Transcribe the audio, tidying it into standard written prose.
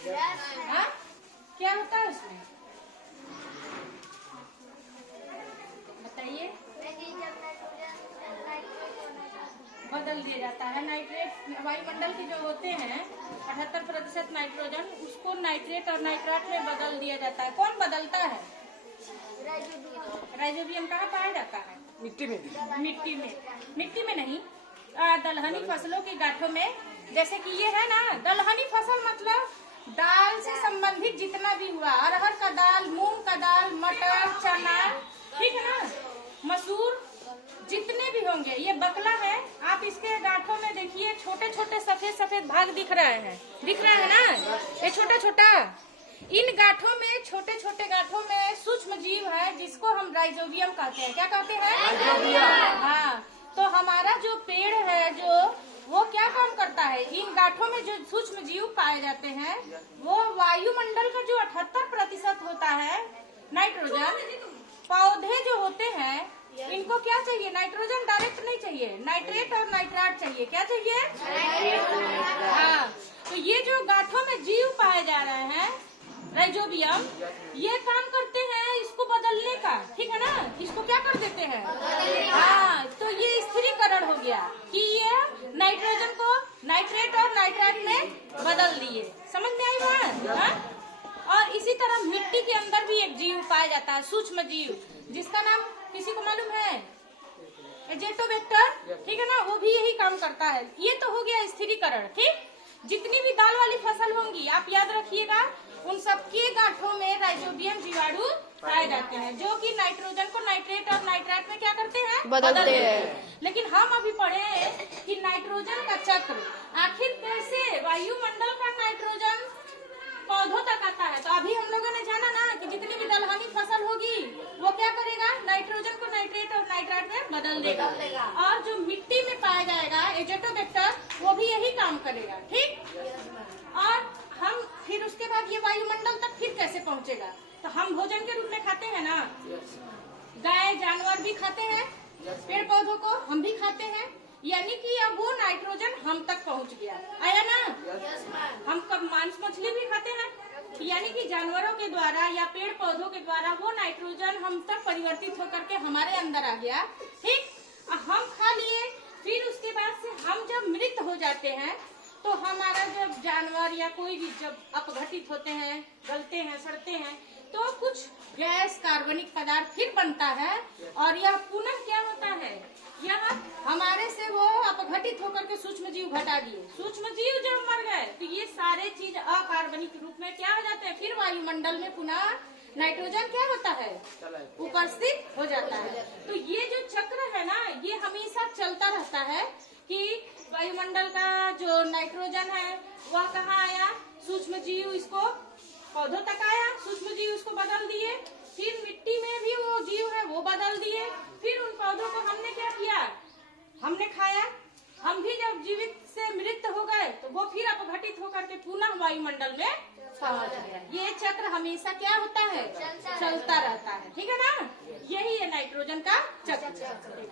हाँ, क्या होता है उसमें बताइए। बदल दिया जाता है नाइट्रेट। वायुमंडल के जो होते हैं 78% नाइट्रोजन, उसको नाइट्रेट और नाइट्राट में बदल दिया जाता है। कौन बदलता है? राइजोबियम कहाँ पाया जाता है? मिट्टी में। मिट्टी में नहीं, दलहनी फसलों की गांठों में। जैसे कि ये है ना, दलहनी फसल मतलब दाल से संबंधित जितना भी हुआ, अरहर का दाल, मूंग का दाल, मटर, चना, ठीक है ना, मसूर, जितने भी होंगे। ये बकला है, आप इसके गांठों में देखिए छोटे छोटे सफेद सफेद भाग दिख रहे हैं ना, ये छोटा छोटा। इन गांठों में, छोटे छोटे गांठों में सूक्ष्म जीव है जिसको हम राइजोबियम कहते हैं। क्या कहते हैं? हाँ, तो हमारा जो पेड़ है जो, वो क्या काम करता है? इन गांठों में जो सूक्ष्म जीव पाए जाते हैं, वो वायुमंडल का जो 78% होता है नाइट्रोजन, पौधे जो होते हैं इनको क्या चाहिए? नाइट्रोजन डायरेक्ट नहीं चाहिए, नाइट्रेट और नाइट्राट चाहिए। क्या चाहिए? हाँ, तो ये जो गांठों में जीव पाए जा रहे हैं राइजोबियम, ये काम करते हैं इसको बदलने का, ठीक है ना। इसको क्या कर देते हैं? हाँ, तो ये स्थिरीकरण हो गया कि ये नाइट्रोजन को नाइट्रेट और नाइट्राट में बदल दिए। समझ में आई बात? और इसी तरह मिट्टी के अंदर भी एक जीव पाया जाता है, सूक्ष्म जीव, जिसका नाम किसी को मालूम है? एजेटोबैक्टर, ठीक है ना। वो भी यही काम करता है। ये तो हो गया स्थिरीकरण, ठीक। जितनी भी दाल वाली फसल होंगी, आप याद रखिएगा, उन सबके गांठों में राइजोबियम जीवाणु पाए जाते हैं, जो कि नाइट्रोजन को नाइट्रेट और नाइट्राट में क्या करते हैं? बदलते हैं। लेकिन हम अभी पढ़े कि नाइट्रोजन का चक्र आखिर कैसे वायुमंडल का नाइट्रोजन पौधों तक आता है। तो अभी हम लोगों ने जाना ना कि जितनी भी दलहनी फसल होगी वो क्या करेगा? नाइट्रोजन को नाइट्रेट और नाइट्राट में बदल देगा। और जो मिट्टी में पाया जाएगा एजेटोबैक्टर, वो भी यही काम करेगा, ठीक। और हम फिर उसके बाद ये वायुमंडल तक फिर कैसे पहुंचेगा? तो हम भोजन के रूप में खाते हैं ना, गाय जानवर भी खाते हैं, पेड़ पौधों को हम भी खाते हैं, यानी कि अब वो नाइट्रोजन हम तक पहुंच गया। आया ना? हम कब मांस मछली भी खाते हैं, यानी कि जानवरों के द्वारा या पेड़ पौधों के द्वारा वो नाइट्रोजन हम तक परिवर्तित होकर के हमारे अंदर आ गया, ठीक। हम खा लिए, फिर उसके बाद से हम जब मृत हो जाते हैं तो हमारा जब जानवर या कोई भी जब अपघटित होते हैं, गलते हैं, सड़ते हैं, तो कुछ गैस कार्बनिक पदार्थ फिर बनता है और यह पुनः क्या होता है? यह हमारे से वो अपघटित होकर के सूक्ष्म जीव घटा दिए। सूक्ष्म जीव जब मर गए तो ये सारे चीज अकार्बनिक रूप में क्या हो जाते हैं? फिर वायुमंडल में पुनः नाइट्रोजन क्या होता है? उपस्थित हो जाता है। तो ये जो चक्र है ना, ये हमेशा चलता रहता है कि वायुमंडल का जो नाइट्रोजन है वह कहाँ आया? सूक्ष्म जीव इसको पौधों तक आया, सूक्ष्म जीव उसको बदल दिए, फिर मिट्टी में भी वो जीव है वो बदल दिए, फिर उन पौधों को हमने क्या किया? हमने खाया। हम भी जब जीवित से मृत हो गए तो वो फिर अपघटित होकर के पुनः वायुमंडल में पहुंच गया। ये चक्र हमेशा क्या होता है? चलता रहता है, ठीक है ना। यही है नाइट्रोजन का चक्र।